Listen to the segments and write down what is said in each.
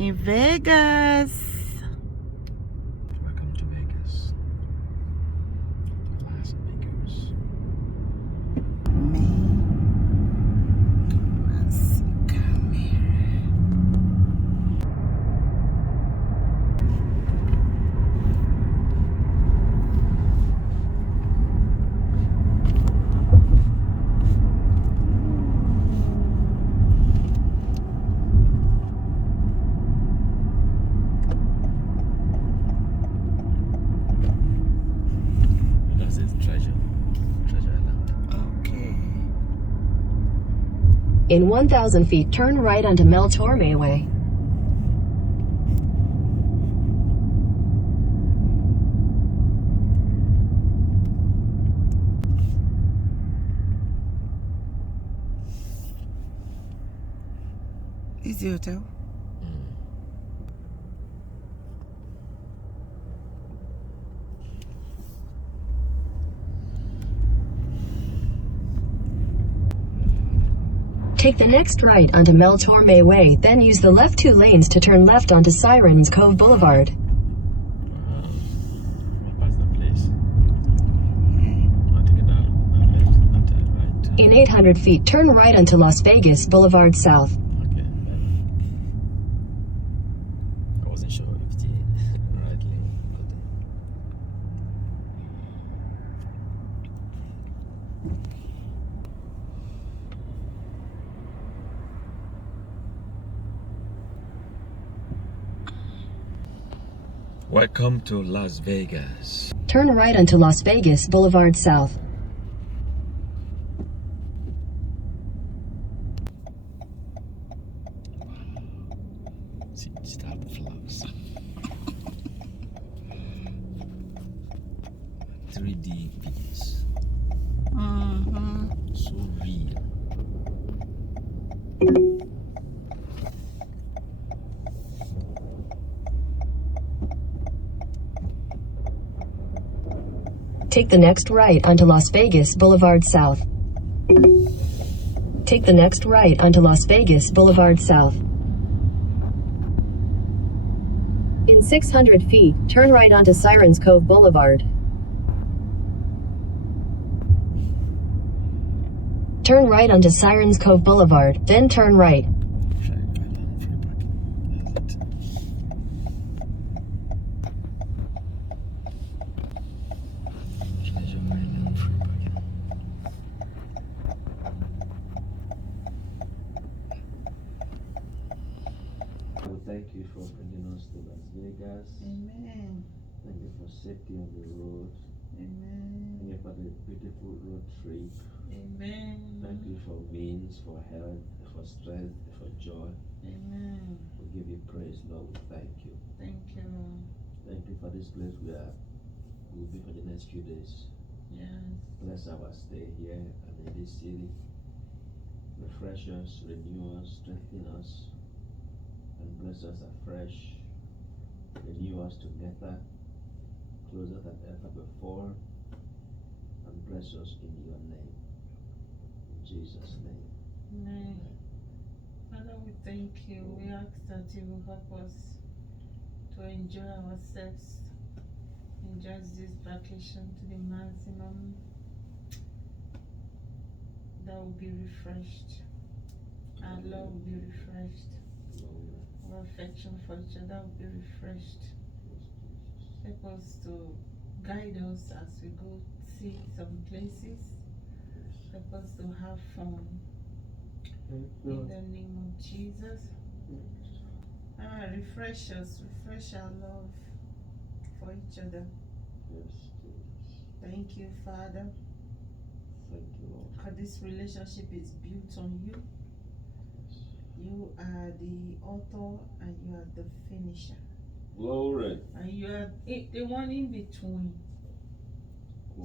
in Vegas. Welcome to Vegas. Las Vegas. Me. Let's see, come here. That's it, Treasure Island. Okay. In 1,000 feet, turn right onto Mel Torme Way. Is the hotel? Take the next right onto Mel Torme Way, then use the left 2 lanes to turn left onto Sirens Cove Boulevard. What was the place? I think that left, not right. In 800 feet, turn right onto Las Vegas Boulevard South. Okay. I wasn't sure if the right lane. Welcome to Las Vegas. Turn right onto Las Vegas Boulevard South. See, start flowers. 3D videos. So real. Take the next right onto Las Vegas Boulevard South. Take the next right onto Las Vegas Boulevard South. In 600 feet, turn right onto Sirens Cove Boulevard. Turn right onto Sirens Cove Boulevard, then turn right. Thank you for bringing us to Las Vegas. Amen. Thank you for safety on the road. Amen. Thank you for the beautiful road trip. Amen. Thank you for means, for health, for strength, for joy. Amen. We give you praise, Lord. We thank you. Thank you, Lord. Thank you for this place where we'll be for the next few days. Yes. Bless our stay here and in this city. Refresh us, renew us, strengthen us, and bless us afresh. Renew us together, closer than ever before, and bless us in your name. In Jesus' name. Amen. Father, we thank you. We ask that you will help us to enjoy ourselves, enjoy this vacation to the maximum, that will be refreshed. Our love will be refreshed. Our affection for each other will be refreshed. Help us to guide us as we go see some places. Help us to have fun. In the name of Jesus. Refresh us, refresh our love for each other. Thank you, Father. Thank you, Lord. For this relationship is built on you. You are the author and you are the finisher. Glory. And you are the one in between.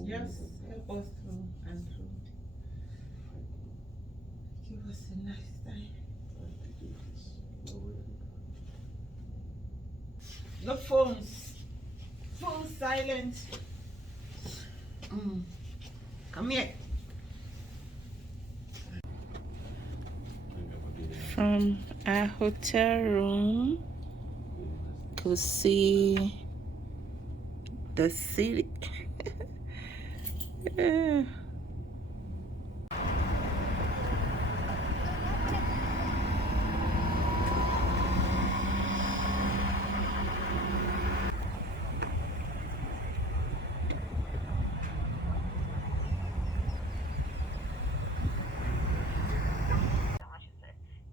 Just help us through and through. Give us a nice time. No phones. Phones silent. Come here. From our hotel room to see the city. Yeah.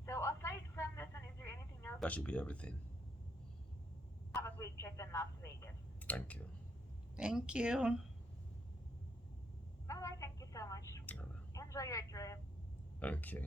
So aside from this one, is there anything else? That should be everything. Have a great trip in Las Vegas. Thank you. Thank you. Bye-bye, thank you so much. Enjoy your trip. Okay.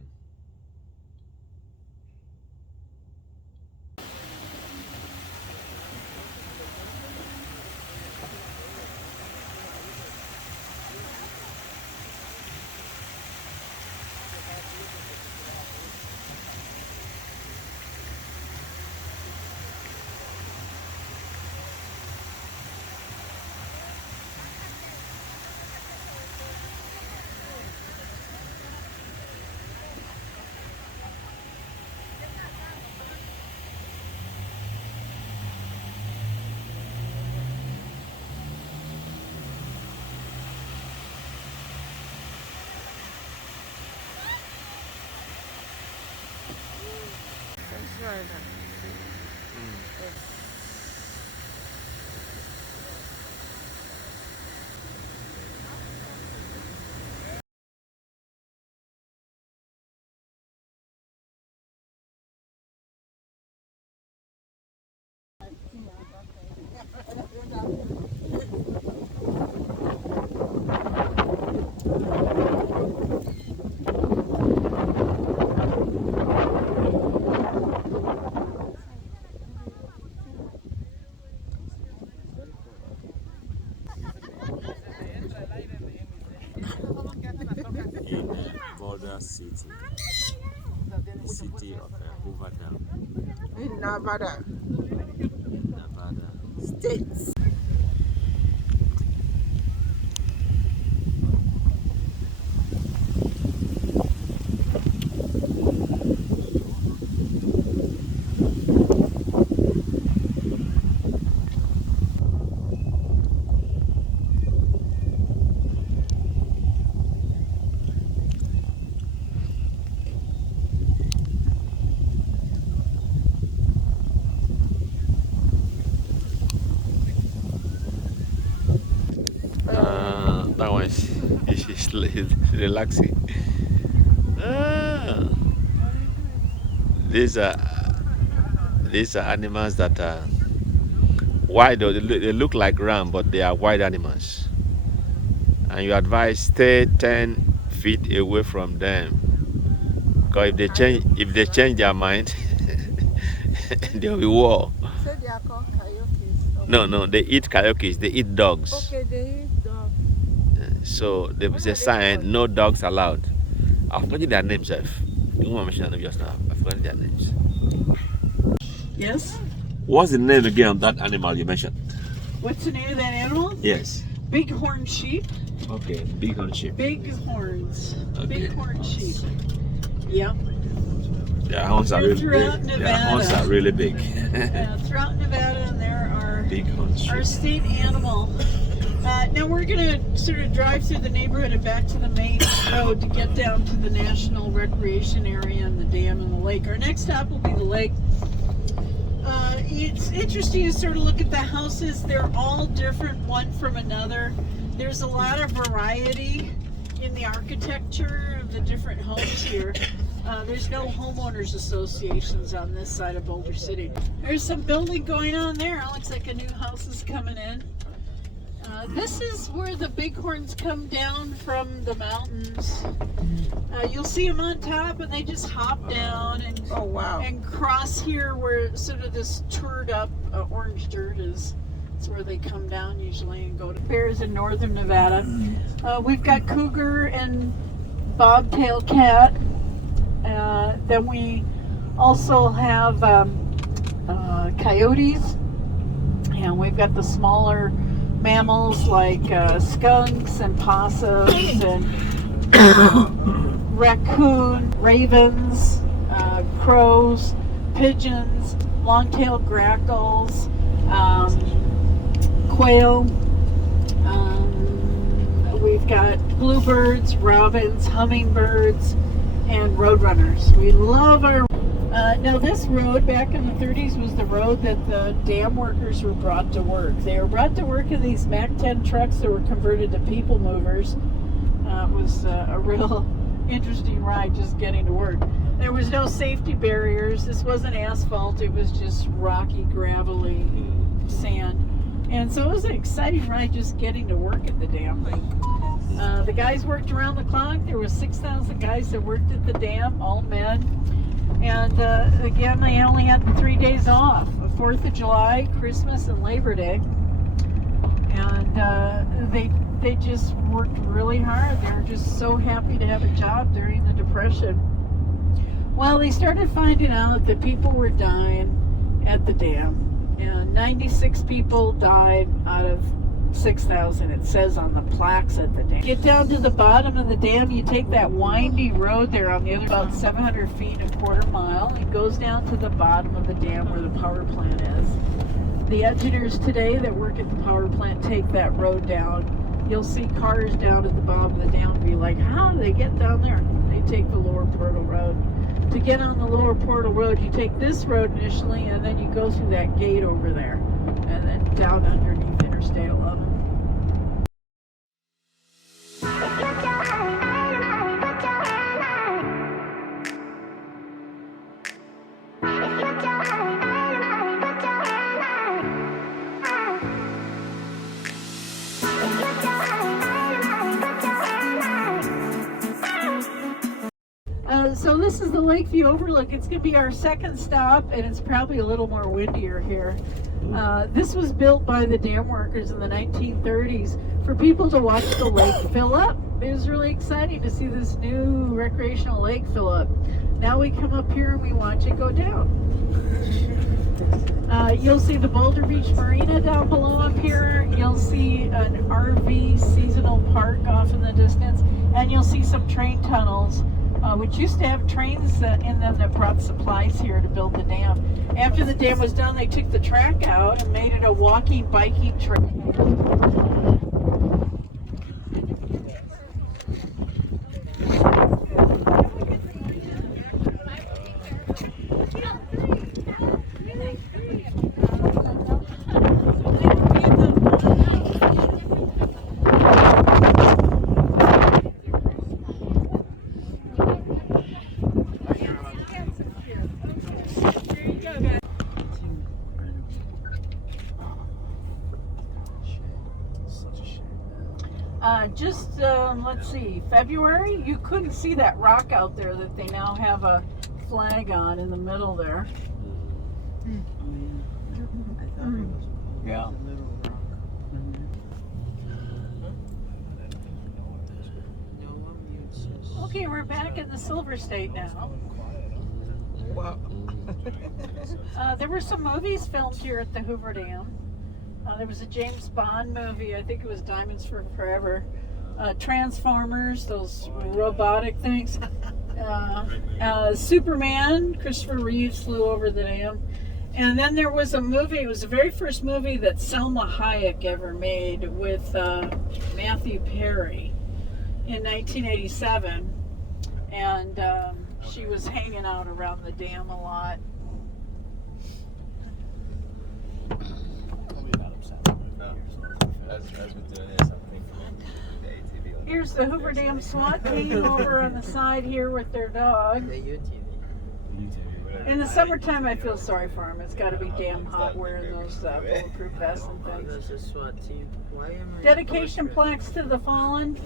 In Boulder City, the city of Hoover Dam, In Nevada Nevada. States. That one is relaxing. Ah, these are animals that are wild. They look like ram, but they are wild animals. And you advise stay 10 feet away from them, because if they change their mind, there will be war. So they are called coyotes. No, they eat coyotes. They eat dogs. Okay, they eat dogs. So there is What are a they sign: called? no dogs allowed. I've forgotten their names, Chef. You want to mention them just now? I've forgotten their names. Yes. What's the name again of that animal you mentioned? What's the name of that animal? Yes. Bighorn sheep. Okay, bighorn sheep. Bighorns. Okay. Bighorn sheep. Yep. Their horns are They're really throughout big. Their horns Nevada. are really big. Throughout Nevada, and there are Bighorn sheep. our state animal. Now we're gonna sort of drive through the neighborhood and back to the main road to get down to the national recreation area and the dam and the lake. Our next stop will be the lake. It's interesting to sort of look at the houses. They're all different one from another. There's a lot of variety in the architecture of the different homes here. There's no homeowners associations on this side of Boulder City. There's some building going on there. It looks like a new house is coming in. This is where the bighorns come down from the mountains. You'll see them on top, and they just hop down and and cross here where sort of this toured up orange dirt is. That's where they come down usually and go to bears in northern Nevada. We've got cougar and bobtail cat. Then we also have coyotes, and we've got the smaller mammals like skunks and possums and raccoon, ravens, crows, pigeons, long-tailed grackles, quail. We've got bluebirds, robins, hummingbirds, and roadrunners. We love our... now this road back in the 30s was the road that the dam workers were brought to work. They were brought to work in these Mack 10 trucks that were converted to people movers. It was a real interesting ride just getting to work. There was no safety barriers. This wasn't asphalt. It was just rocky, gravelly sand. And so it was an exciting ride just getting to work at the dam. The guys worked around the clock. There were 6,000 guys that worked at the dam, all men. And again, they only had 3 days off, 4th of July, Christmas, and Labor Day. And they just worked really hard. They were just so happy to have a job during the Depression. Well, they started finding out that people were dying at the dam. And 96 people died out of 6,000, it says on the plaques at the dam. Get down to the bottom of the dam, you take that windy road there on the other, about 700 feet, a quarter mile. It goes down to the bottom of the dam where the power plant is. The engineers today that work at the power plant take that road down. You'll see cars down at the bottom of the dam be like, how do they get down there? They take the lower portal road. To get on the lower portal road, you take this road initially, and then you go through that gate over there, and then down underneath Interstate 11. So this is the Lakeview Overlook. It's going to be our second stop, and it's probably a little more windier here. This was built by the dam workers in the 1930s for people to watch the lake fill up. It was really exciting to see this new recreational lake fill up. Now we come up here and we watch it go down. You'll see the Boulder Beach Marina down below up here. You'll see an RV seasonal park off in the distance, and you'll see some train tunnels, which used to have trains in them that brought supplies here to build the dam. After the dam was done, they took the track out and made it a walking, biking trail. Let's see, February, you couldn't see that rock out there that they now have a flag on in the middle there. Yeah. Okay, we're back in the Silver State now. Wow. There were some movies filmed here at the Hoover Dam. There was a James Bond movie, I think it was Diamonds Forever. Transformers, those robotic things. Superman, Christopher Reeves flew over the dam. And then there was a movie, it was the very first movie that Selma Hayek ever made with Matthew Perry in 1987. And she was hanging out around the dam a lot. Here's the Hoover Dam SWAT team over on the side here with their dog. In the summertime, I feel sorry for them. It's got to be damn hot wearing those bulletproof vests and things. Dedication plaques to the fallen.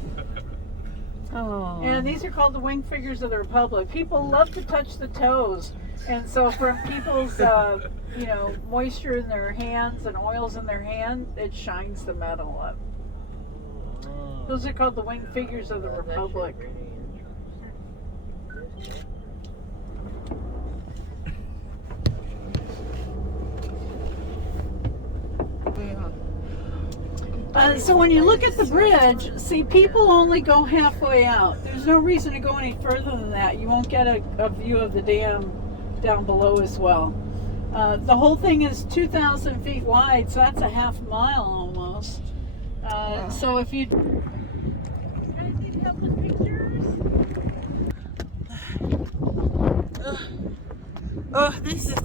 Oh. And these are called the winged figures of the Republic. People love to touch the toes. And so from people's, moisture in their hands and oils in their hand, it shines the metal up. Those are called the winged figures of the Republic. So when you look at the bridge, see, people only go halfway out. There's no reason to go any further than that. You won't get a view of the dam down below as well. The whole thing is 2,000 feet wide, so that's a half mile almost. So if you guys need help with pictures? Oh, this is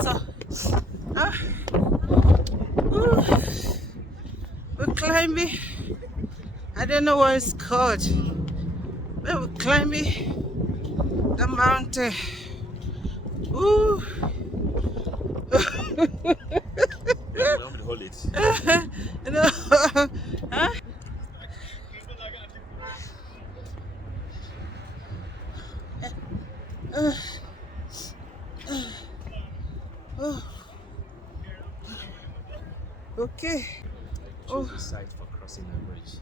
we're climbing. I don't know what it's called, but we're climbing the mountain. Ooh. Don't hold it. No. Huh? Okay. Choose the site for crossing the bridge.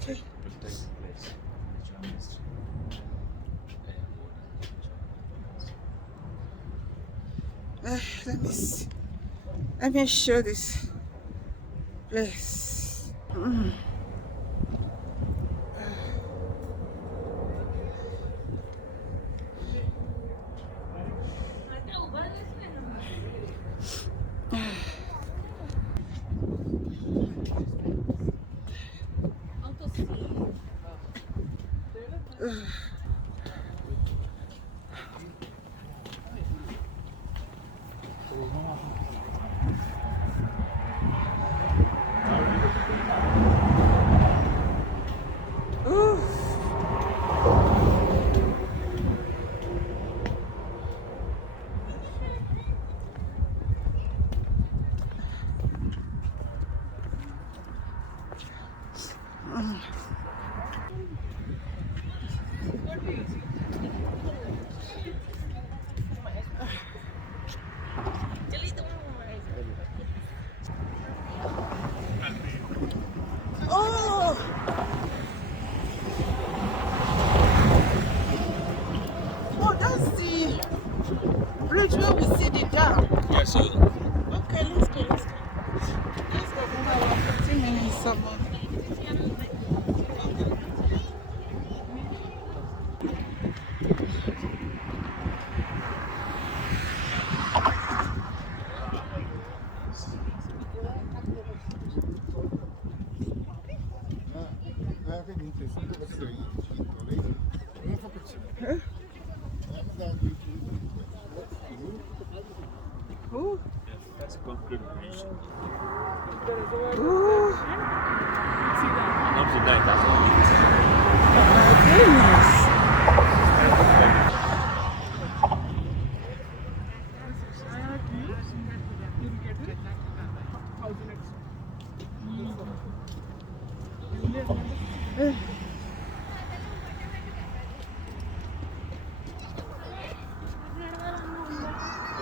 Okay. Protect the place. Let me see. Let me show this place. Ooh. Oh. Oh, that's the bridge where we see the dam. Yeah, so Okay, let's go. Let's go. We're 15 minutes somewhere. Ooh. that's a concrete bridge. Ooh. Up to that, that's all it My goodness.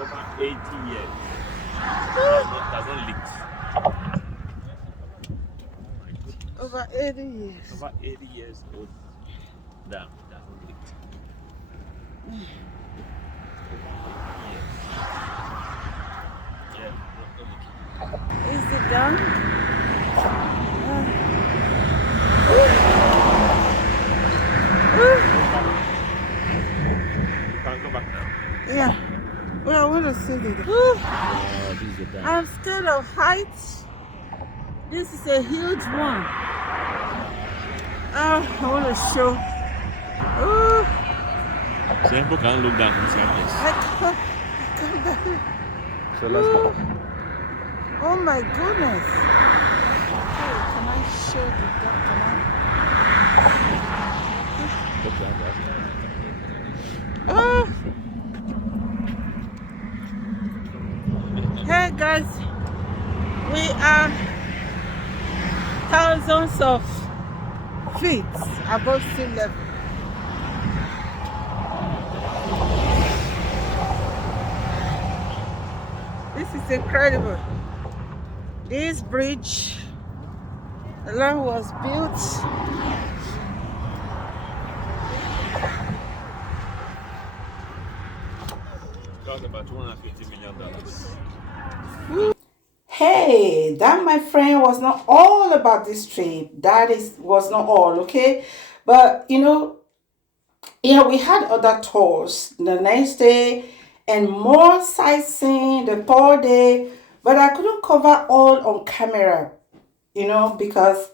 over 80 years. Doesn't leak. Over 80 years. Over 80 years old dam doesn't leak. Yeah, not leaking. Is it done? You can go back now. Yeah. Well, I want to see it. This is the dam. I'm scared of heights. This is a huge one. I want to show. Ooh, So people can look down inside this. I can't believe. So let's go. Oh my goodness. Okay, can I show the dog? Look down there. Oh. Hey guys, we are thousands of feet above sea level. This is incredible. This bridge, the land was built Cost about $250 million. Hey, that my friend was not all about this trip. Was not all, okay? But we had other tours the next day, and more sightseeing the third day, but I couldn't cover all on camera, because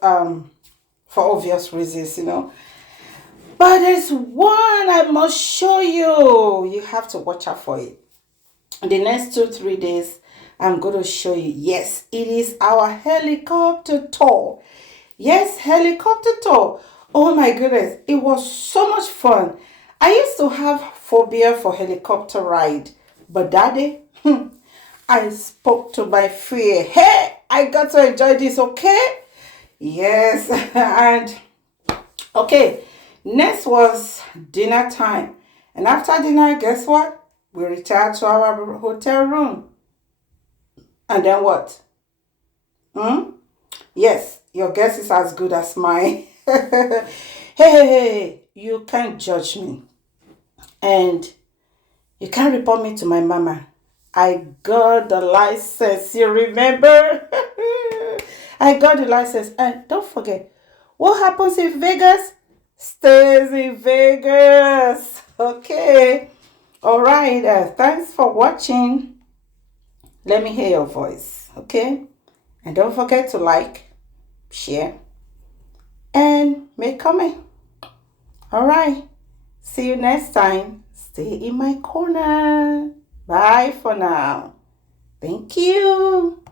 for obvious reasons, But there's one I must show you. You have to watch out for it. The next 2-3 days, I'm going to show you. Yes, it is our helicopter tour. Yes, helicopter tour. Oh my goodness, it was so much fun. I used to have phobia for helicopter ride, but that day, I spoke to my fear. Hey, I got to enjoy this, okay? Yes, and okay, next was dinner time. And after dinner, guess what? We retired to our hotel room. And then what? Yes, your guess is as good as mine. Hey, you can't judge me. And you can't report me to my mama. I got the license, you remember? I got the license. And don't forget, what happens in Vegas stays in Vegas. Okay. All right. Thanks for watching. Let me hear your voice. Okay. And don't forget to like, share, and make comment. All right. See you next time. Stay in my corner. Bye for now. Thank you.